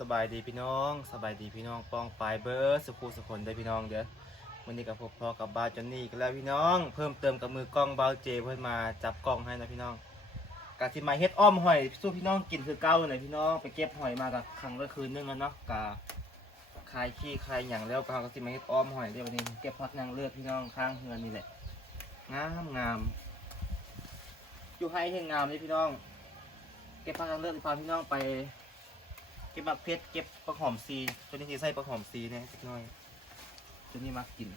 สบายดีพี่น้องสบายดีพี่น้องปองปลายเบิร์สุขุสุขนได้พี่น้องเด้อวันนี้กับพบพอกับบาจอนนี่กันแล้วพี่น้อง เพิ่มเติมกับมือกล้องบาเจเพิ่นมาจับกล้องให้นะพี่น้องกะสิมาเฮ็ดอ้อมหอยสู้พี่น้องกินคือเก้าหน่อยพี่น้องไปเก็บหอยมากับครั้งละคืนนึงแล้วเนาะกะคายขี้คายหยังแล้วก็เราก็สิมาเฮ็ดอ้อมหอยเดี๋ยววันนี้เก็บพักนางเลือดพี่น้องข้างเฮือนนี่แหละงามงามอยู่ให้เฮงงามเลยพี่น้อง เก็บพักนางเลือดพาพี่น้องไป เก็บบักเพชรเก็บปักหอมซีตัวนี้ที่ใส่ปักหอมซีเนี่ยสักหน่อยตัวนี้มักกิน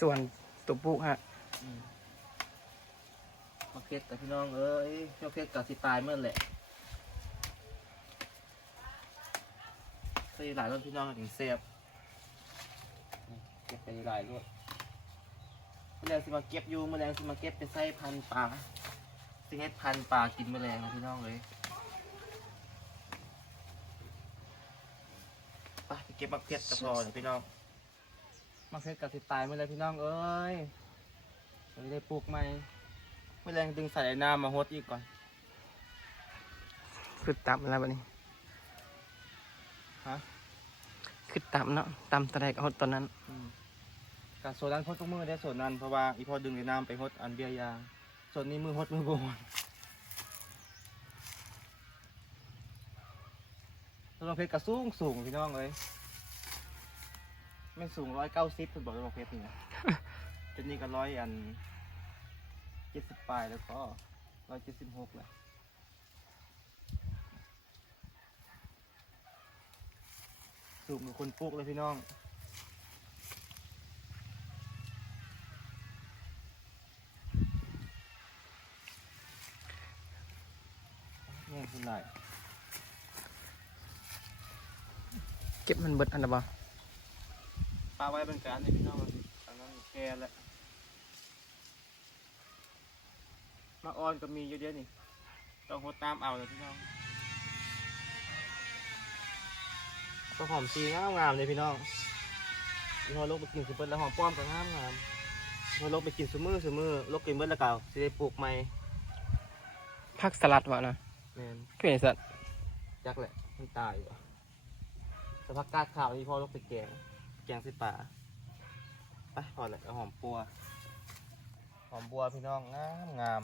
ส่วนตัวปุกฮะอืมบักเพชรแต่พี่น้องเอ้ยเจ้าเพชรกับสิตายเมื่อแหละใส่หลายรถพี่น้องถึงเสียบนี่เก็บไปหลายรถเมื่อแรงสิมาเก็บอยู่เมื่อแรงสิมาเก็บไปใส่พันธุ์ปลาสิเฮ็ดพันธุ์ปลากินเมื่อแรงนะพี่น้องเลย ไปไปเก็บบักเพชรกับพอเลยพี่น้องบักเพชรกับสิตายเมื่อไรพี่น้องเอ้ยไม่ได้ปลูกใหม่เมื่อแรงดึงใส่น้ำมาฮดอีกก่อนคือต่ำแล้วบัดนี้ฮะคือต่ำเนาะต่ำตะแรกเอาตอนนั้นอืมกับโซนนั้นพดทุกมือได้โซนนั้นเพราะว่าอีพอดึงในน้ำไปฮดอันเบียร์ยางโซนนี้มือฮดมือโบน ต้นเพชรกระสูงสูงพี่น้องเลยไม่สูงร้อยเก้าสิบคุณบอกต้นเพชรนี่นะจนนี้ก็ร้อยอันเจ็ดสิบปลายแล้วก็ร้อยเจ็ดสิบหกแหละสูงเหมือนคนปลูกเลยพี่น้องนี่คือไหน เก็บมันเบิดอันดับบ่ปลาไว้เป็นการนี่พี่น้องอันนั้นแกแหละมาออนก็มีเยอะแยะนี่ต้องหดตามเอาเลยพี่น้องก็หอมซีงามงามเลยพี่น้องพี่พอลกไปกินสุเปิ้ลแล้วหอมป้อมก็งามงามพอลกไปกินสุมือสุมือลกกินเบิ้ลแล้วเก่าสิได้ปลูกใหม่ผักสลัดวะนะแม่นคือไอ้สัตว์จักแหละมันตายอยู่อะ แต่พักกาดขาวนี่พ่อลกไปแกง แกงใส่ป่าไปพอเลยเอาหอมปัว หอมบัวพี่น้องงามงาม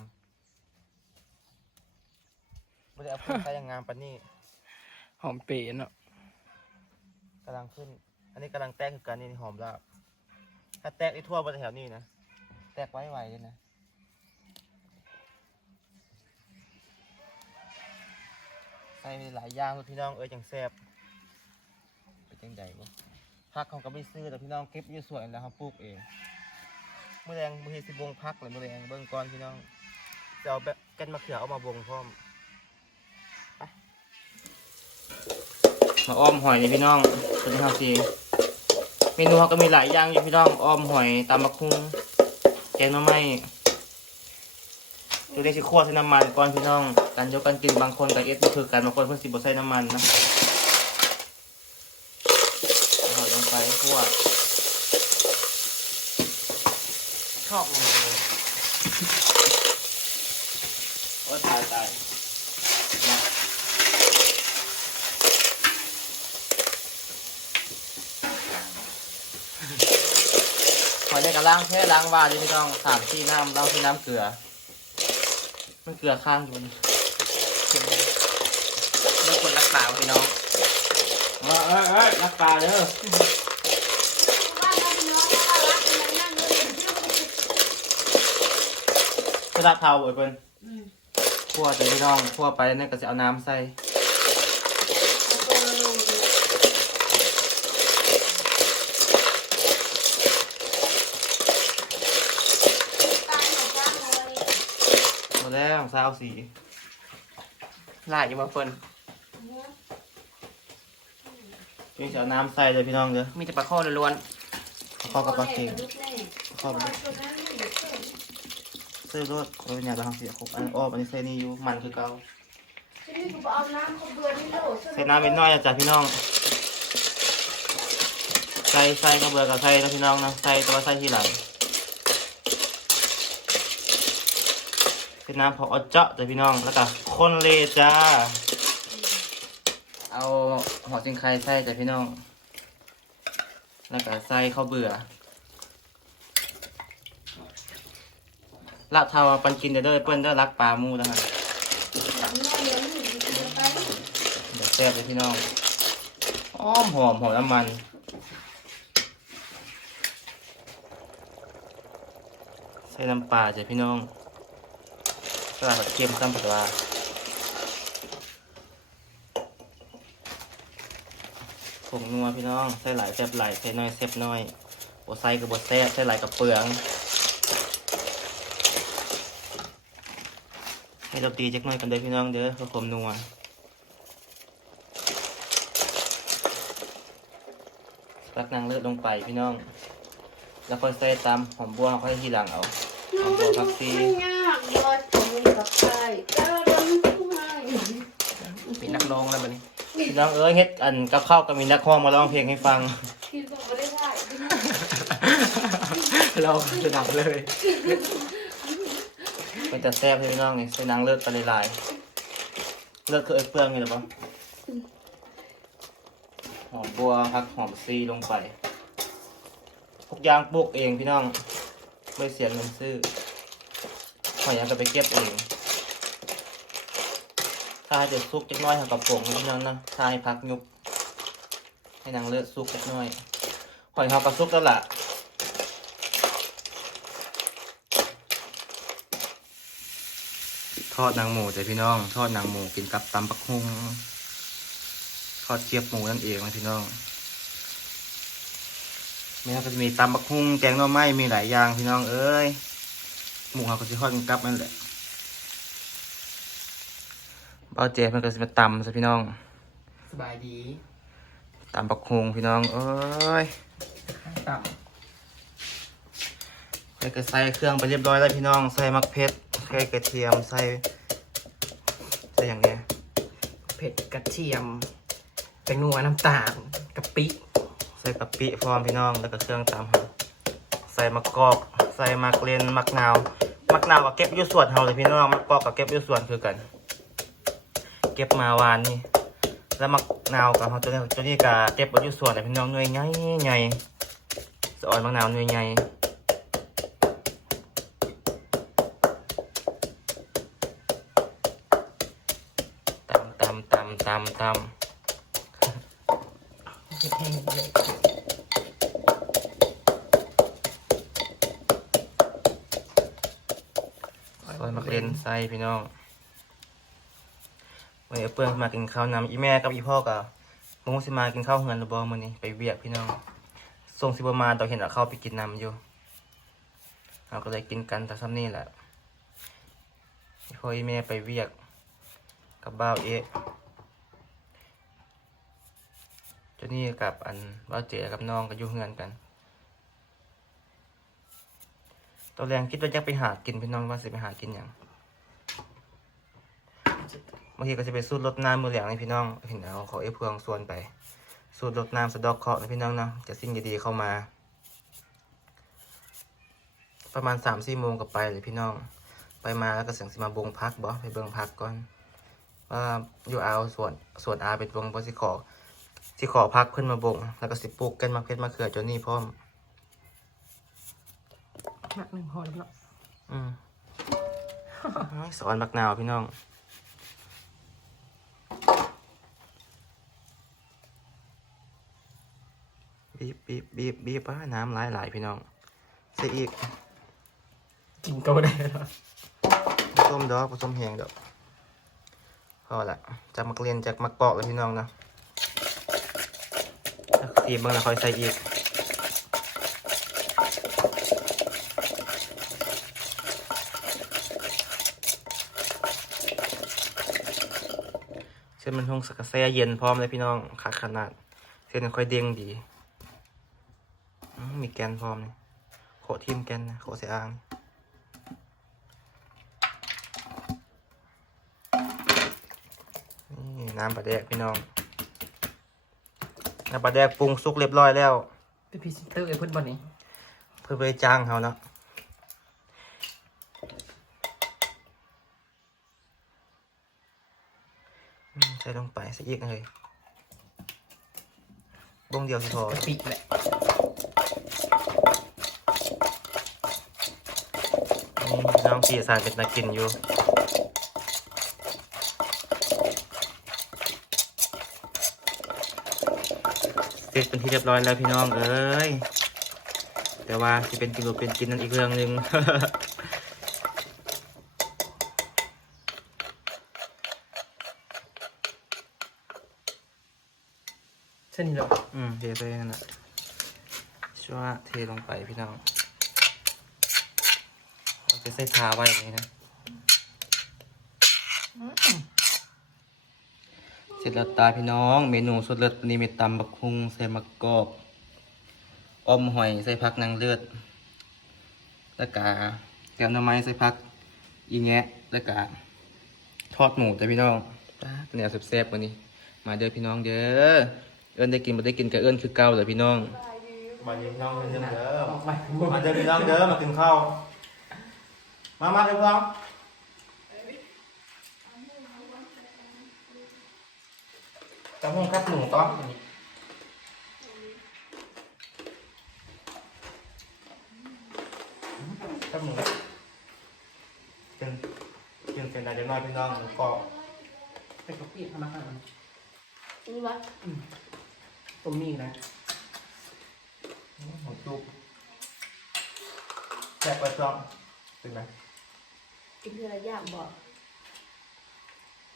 ไม่ได้เอาขึ้นใส่ยังงามปานนี่หอมเป๋เนาะกำลังขึ้น อันนี้กำลังแตกคือกันนี่หอมลาบถ้าแตกไอ้ทั่วบนแถวนี้นะ แตกไว้ไวเลยนะใส่หลายอย่างเลยพี่น้องเอ้ยจังแซ่บเป็น จังใดบ่พักเขาก็ไม่ซื้อแต่พี่น้องเก็บอยู่สวนแล้วเขาปลูกเองเมื่อแรงมือสิบวงพักเลยเมื่อแรงเบิ่งก่อนพี่น้องจะเอาแบบกันมะเขือเอามาบงพร้อมไปมาอ้อมหอยนี่พี่น้องเป็นข้าวซีเมนูเขาก็มีหลายอย่างอยู่พี่น้องอ้อมหอยตำมะคุงแกงน่อไม้ตัวนี้สิคั่วใส่น้ำมันก่อนพี่น้องการยกกันกินบางคนกับเอสบ่คือกันบางคนเพิ่นสิบ่ใส่น้ำมันนะเอาลงไป คั่วชอบเลยโอ้ยตายตายมาหอยในกระล้างแค่ล้างวาดีพี่น้องสามที่น้ำล้างที่น้ำเกลือ มันเกลือข้างอยู่นี่เรื่องคนรักษาพี่น้องเอ้ยเอ้ยเอ้ยรักตาเด้อไป รับเทาบ่อยเพิ่นคั่วจะพี่น้องคั่วไปนี่ก็จะเอาน้ำใส่หมดแล้วซาวสีลายอยู่บ่เพิ่นเพียงจะเอาน้ำใส่เลยพี่น้องเด้อมีแต่ปลาข้อล้วนข้อกับปลาเค็มข้อ สื้อรถโอ้ยเป็นอย่างไรทางเสียครบอันอ้อมอันนี้ใส่นี่อยู่มันคือเก่าใส่น้ำเป็นน้อยอะจ้ะพี่น้อง ใส่ใส่ก็เบื่อกับใส่นะพี่น้องนะใส่แตัวาใส่ทีหลังเป็นน้ำพออดเจาะจ้ะพี่น้องแล้วก็คนเลจ้า เอาหัวซิงไคใส่จ้ะพี่น้อง แล้วก็ใส่ข้าวเบื่อ ลาบเทาปันกินเด้อเด้อเปิ้นเด้อรักปลาหมูนะฮะเดี๋ยวแซ่บเลยพี่น้องหอมหอมหอมน้ำมันใส่น้ำปลาจ้ะพี่น้องสลัดผัดเค็มซ้ำผัดว่าผงนัวพี่น้องใส่หลายแซ่บหลายใส่น้อยแซ่บน้อยโอใส่กับบดแซ่บใส่หลายกับเปลือง ให้เราตีจักหน่อยกันเด้อพี่น้องเด้อเพื่อความนัวรักนางเลือดลงไปพี่น้อง แล้วค่อยใส่ตามหอมบัวค่อยทีหลังเอาน้องไม่ไม่ยากยอดของมีกับใครเจ้าดำผู้ให้เป็นนักร้องแล้วบัดนี้พี่น้องเอ้ยเฮ็ดอันกับข้าวก็มีนักร้องมาร้องเพลงให้ฟังคิดว่าไม่ได้ได้เราจะดับเลย เป็นแต่แซ่บเลยพี่น้องนี่ใส่นางเลือดไปหลายๆเลือดคือเอ้ยเปลืองนี่หรือเปล่าหอมบัวพักหอมซีลงไปทุกอย่างปลูกเองพี่น้องไม่เสียเงินซื้อหอยยังก็ไปเก็บเอง ถ้าจะซุกจักน้อยทำกับผงพี่น้องนะถ้าให้พักยุบให้นางเลือดซุกจักน้อยหอยเขาก็ซุกแล้วล่ะ ทอดนางหมูจ้ะพี่น้อง ทอดนางหมูกินกับตำปักฮุงทอดเจียบหมูนั่นเองนะพี่น้องแม่ก็จะมีตำปักฮุงแกงหน่อไม้มีหลายอย่างพี่น้องเอ้ยหมูเขาก็จะทอดกันกับนั่นแหละเบาเจมันก็จะมาตำจ้ะพี่น้องสบายดีตำปักฮุงพี่น้องเอ้ยตับแล้วก็ใส่เครื่องไปเรียบร้อยแล้วพี่น้องใส่มักเพชร ใส่กระเทียมใส่ใส่อย่างเนี้ยเผ็ดกระเทียมแตงนัวน้ำตาลกะปิใส่กะปิพร้อมพี่น้องแล้วก็เครื่องตามหาใส่มะกอก ใส่มะเกลียนมะนาวมะนาวก็เก็บอยู่ส่วนเฮาเลยพี่น้องมะกอกก็เก็บอยู่ส่วนคือกัน เก็บมาวานนี่แล้วมะนาวกับเฮาตัวนี้ตัวนี้ก็เก็บอยู่ส่วนเลยพี่น้องหน่วยใหญ่ใหญ่สะออนมะนาวหน่วยใหญ่ตำตำตำ ตำเผ็ดแห้งเลยซอยมักเล่นใส่พี่น้องวันนี้เอาเปื้อนมากินข้าวนำอีแม่กับอีพ่อกับมึงสิมากินข้าวเฮือนหรือบอมือนี้ไปเวียกพี่น้องส่งสิบมาตอนเห็นเอาเข้าวไปกินนำอยู่เราก็เลยกินกันแต่ซ้ำนี่แหละอีพ่ออีแม่ไปเวียกกับบ้าวเอะ นี่กับอันบ้าเจกับน้องก็อยู่เฮือนกันตอนแรงคิดว่าจะไปหากินพี่น้องว่าสิไปหากินอย่างบางทีก็จะไปสูดรดน้ำมือเหลียงนี่พี่น้องเห็นเอาเขาเอฟเพืองส่วนไป สูดรดน้ำสะดอกเคาะห์นะพี่น้องเนาะจะสิ่งดีๆเข้ามา ประมาณสามสี่โมงก็ไปเลยพี่น้อง ไปมาแล้วก็เสียงสิมาบงพักบ่ไปเบิ่งพักก่อนว่าอยู่เอาส่วนส่วนอาเป็นวงบสิขอ สิขอพักขึ้นมาบงแล้วก็สิปลูกกันมาเพชรมาเขือจนนี่พร้อมหนักหนึ่งพอแล้วเนาะอืมสอนบักนาวพี่น้องบีบบีบบีบบีบป้าน้ำหลายหลายพี่น้องใส่อีกกินก็ได้แล้วผสมดอกผสมแหงดอกพอละจากมักเรียนจากมักเกาะเลยพี่น้องนะ ตีเบิ้งแล้วค่อยใส่อีกเส้นมันทงสักแซ่เย็นพร้อมเลยพี่น้องขาขนาด เส้นค่อยเด้งดี มีแกนพร้อมเลยโขทิมแกนนะโขเสียอ่างนี่น้ำปลาแดกพี่น้อง น้ำปลาแดกปรุงสุกเรียบร้อยแล้ว เป็นพรีเซนเตอร์ไอ้พุ่นบอลนี้เพื่อไปจ้างเขาเนาะอืมใส่ลงไปใส่อีกเลยบงเดียวสิพอกะปิแหละนี่น้องสีสารเป็นตากินอยู่ เสร็จเป็นที่เรียบร้อยแล้วพี่น้องเอ้ยแต่ว่าที่เป็นกิโลเป็นกินนั่นอีกเรื่องหนึ่งเส้นนี้เหรออืมเทไปนั่นแหละช่วยเทลงไปพี่น้องเราจะใส่ทาไว้อย่างนี้นะ เสร็จแล้วตาพี่น้อง เมนูสุดเลิศนี้มีตำบักคุงใส่มะกอกออมหอยใส่ผักนางเลือดแล้วก็แกงหน่อไม้ใส่ผักอีแงะแล้วก็ทอดหมูแต่พี่น้องป๊าดแนวแซ่บๆวันนี้ มาเด้อพี่น้องเด้อเอิ้นได้กินบ่ได้กินก็เอิ้นคือเก่าเลยพี่น้องมาเด้อพี่น้องเด้อมาเด้อพี่น้องเด้อมากินข้าวมามาเด้อพี่น้อง ตำหงกับหมูต้อกับหมูกินกินเป็นอะไรน้อยพี่น้องหมูกรอบไปกะปิทำมาข้างมันนี่วะต้มมีนะหมูจุกแซ่บกว่าจ้องเป็นไหมกินเพื่ออยากบอก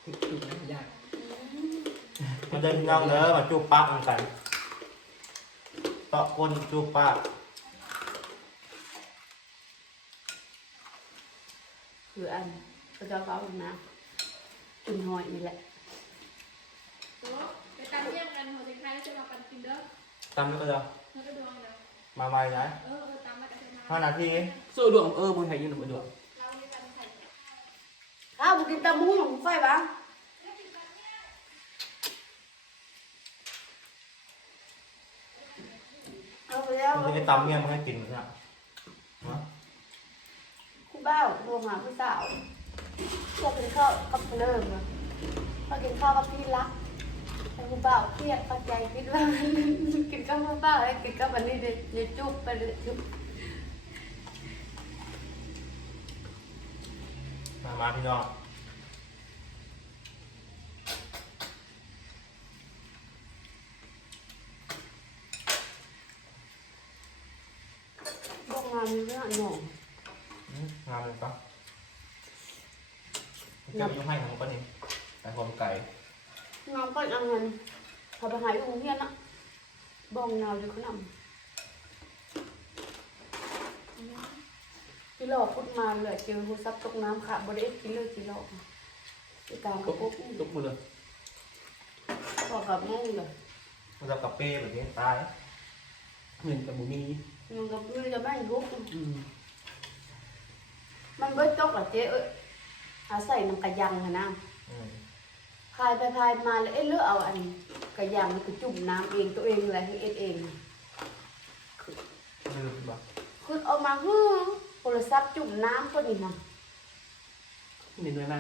ติดติดนะยาก มาเดินน้องเด้อมาจูบปากกันกันตะก้นจูบปากคืออันก็จะเอานะกินหอยนี่แหละไปตามเยี่ยมกันหัวใจใครจะมากันกินเด้อตามนี้ก็จะเมื่อก็ดวงเด้อมาใหม่นะเออเออตามมากันเถอะมาห้านาทีสู้ดวงเออมึงไทยยืนหนึ่งดวงเรามีกันใส่ข้าวกินตะมูของไฟบ้าง เอาไปแล้วมันจะตำเมี่ยงมาให้กินนะฮะคุณบ้าวรวมหาผู้สาวชอบกินข้าวกับเพลิงอะพอกินข้าวกับพี่รักแต่คุณบ้าวเครียดปัจจัยคิดว่ากินข้าวกับบ้าวแล้วกินข้าววันนี้เดี๋ยวเดี๋ยวจุบไปเลยจุบมามาพี่น้อง บอกงานมีเรื่องหน่องอืมงามเลยปะเจ้ายุ่งให้ของก็นี่ไก่หอมไก่งานก็ยังเงินเขาไปหาอยู่โรงเรียนอะบองนาวอยู่ขนมกิโลพุดมาเลยเจอหูซับตกน้ำค่ะบริเอกิโลกิโลไปตามกตระกปุกตกมือเลยบอกกับแม่เลยมันจะกับเป้แบบนี้ตายเหมือนกับบุมีมันกับมือจะแม่งทุกอื มมันเบิดตกเหรอเจ๊เอ้ยอาศัยน้ำกระยังค่ะนะอืมพายไปพายมาเลยเอ้ยเลือกเอาอันกระยังมันคือจุ่มน้ำเองตัวเองเลยให้เอ็ดเองลืมปะคือเอามาฮึ่มโทรศัพท์จุ่มน้ำตัวนี้มาเหมือนอะไร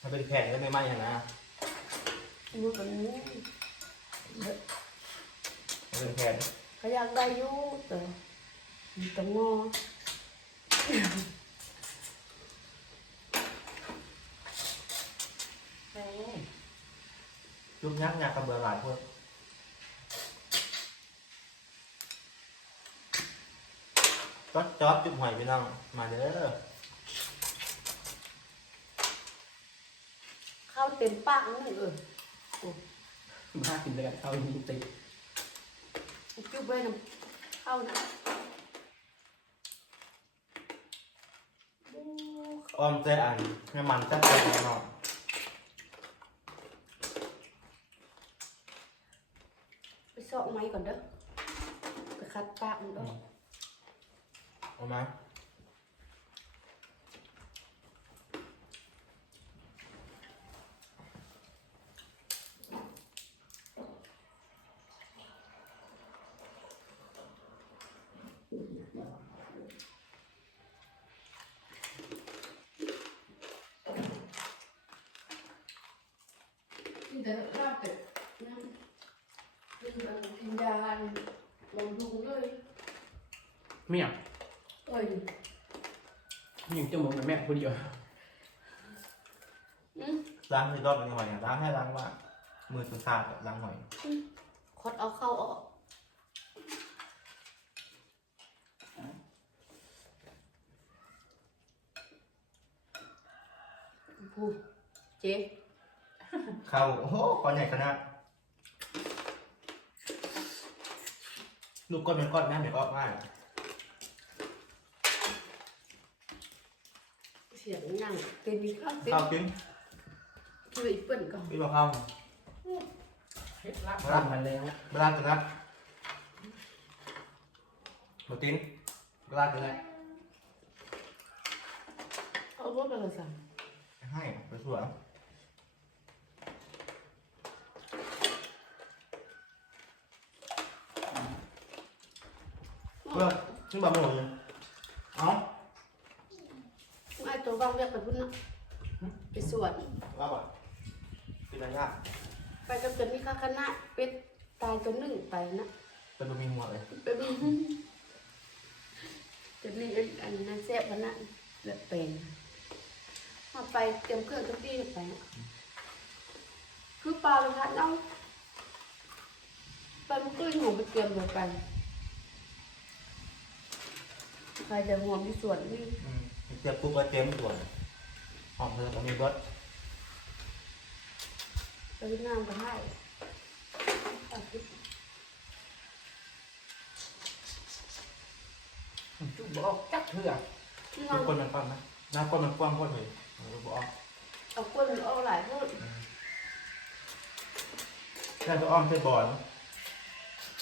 มันเป็นแผ่นก็ไม่ไหม้นะมือแบบนี้มันเป็นแผ่น ก็อยากได้อยู่แต่มีแตงโมยุบยักษ์ยักษ์กระเบือหลายพวกก็จอบจุบหอยพี่น้อง มาเด้อข้าวเต็มปากนั่นเออมากินเลยเอาอย่างนี้ติด จุ๊บไว้น้ำข้าวนะอ้อมใจอันน้ำมันจัดไปพี่น้องไปซอกไม้ก่อนเด้อไปคัดปากมันเด้อเอาม แต่ข้าวเป็ดนะคือมันกินยาบำรุงด้วยไม่อยเอ้ยยิงจมูกเหมือนแม่คนเดียวล้างในรอบเป็นหอยล้างให้ล้างว่า มือสะอาดกับล้างหอย คดเอาเข้าออกเจ๊ เข้าโอ้โหก้อนใหญ่ขนาดลูกก้อนเป็นก้อนแม่เป็นก้อนมากเสียงนั่งเป็นมีข้าวเป็นข้าวกินคืออีเปิ่นก่อนพี่บอกข้าวเฮ็ดลาบตั้งมาแล้วเวลาจะนัดหมดติ้นเวลาจะนัดเอารถอะไรสั่งให้ไปสวน เพื่อซึ่งแบบไม่หมดเลยเอ้าไอ้ตัวบางเรียกไปพุ่นนะไปสวนว่าบ่กินอะไรยากไปกับตัวนี้ข้าคณะเป็ดตายตัวหนึ่งไปนะเป็นบะหมี่หัวเลยไปบึ้งตัวนี้อันนั้นแซ่บวันนั้นเลือดเป็นมาไปเตรียมเครื่องทุกที่ไปนะคือปลาเลยพัดเอาไปมันก็หัวไปเตรียมเลยไป ใครจะหัวมีส่วนนี่อืมเจ็บปุ๊บก็เต็มส่วนหอมเธอตรงนี้เบิดไปน้ำกันให้เอาคิดจุบบอกจักเถื่อนี่ทุน้กคนมันฟังนะหน้าก้นมันกว้างโคตรเลยเราบอกเอากล้วยมันเอาหลายพูดแค่จะอ้อมใส่บอล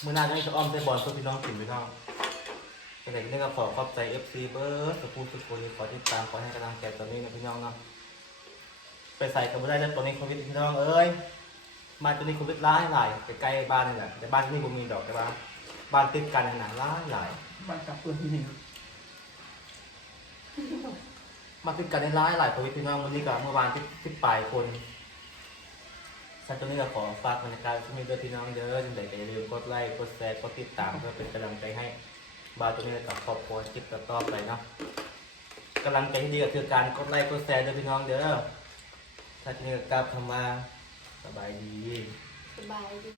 เมื่อหน้าจะอ้อมใส่บอลเพื่อพี่น้องกินพี่น้องเป็นไรนี่ก็ขอขอบใจ FC เบิร์ดสกูทุกคนที่ขอติดตามขอให้กำลังใจตอนนี้นะพี่น้องเนาะไปใส่กันไม่ได้แล้วตอนนี้โควิดพี่น้องเอ้ยมาตอนนี้โควิดร้ายหลายใกล้ๆบ้านนี่แหละแต่บ้านที่นี่ผมมีดอกแต่ว่าบ้านติดกันหนาร้ายหลายมันจับปืนที่หนึ่งมาติดกันในร้ายหลายโควิดพี่น้องวันนี้กับเมื่อวานที่ที่ปลายคนสัตว์ตัวนี้ก็ขอฝากบรรยากาศที่มีเด้อพี่น้องเด้อจังใดก็อย่าลืมกดไลค์กดแชร์กดติดตามเพื่อเป็นกำลังใจให้ บาวตัวนี้กับครอบครัวคลิปต่อไปเนาะกำลังใจที่ดีก็คือการกดไลค์กดแชร์เด้อพี่น้องเด้อถ้าที่นี่ก็กลับทำมาสบายดี สบายดี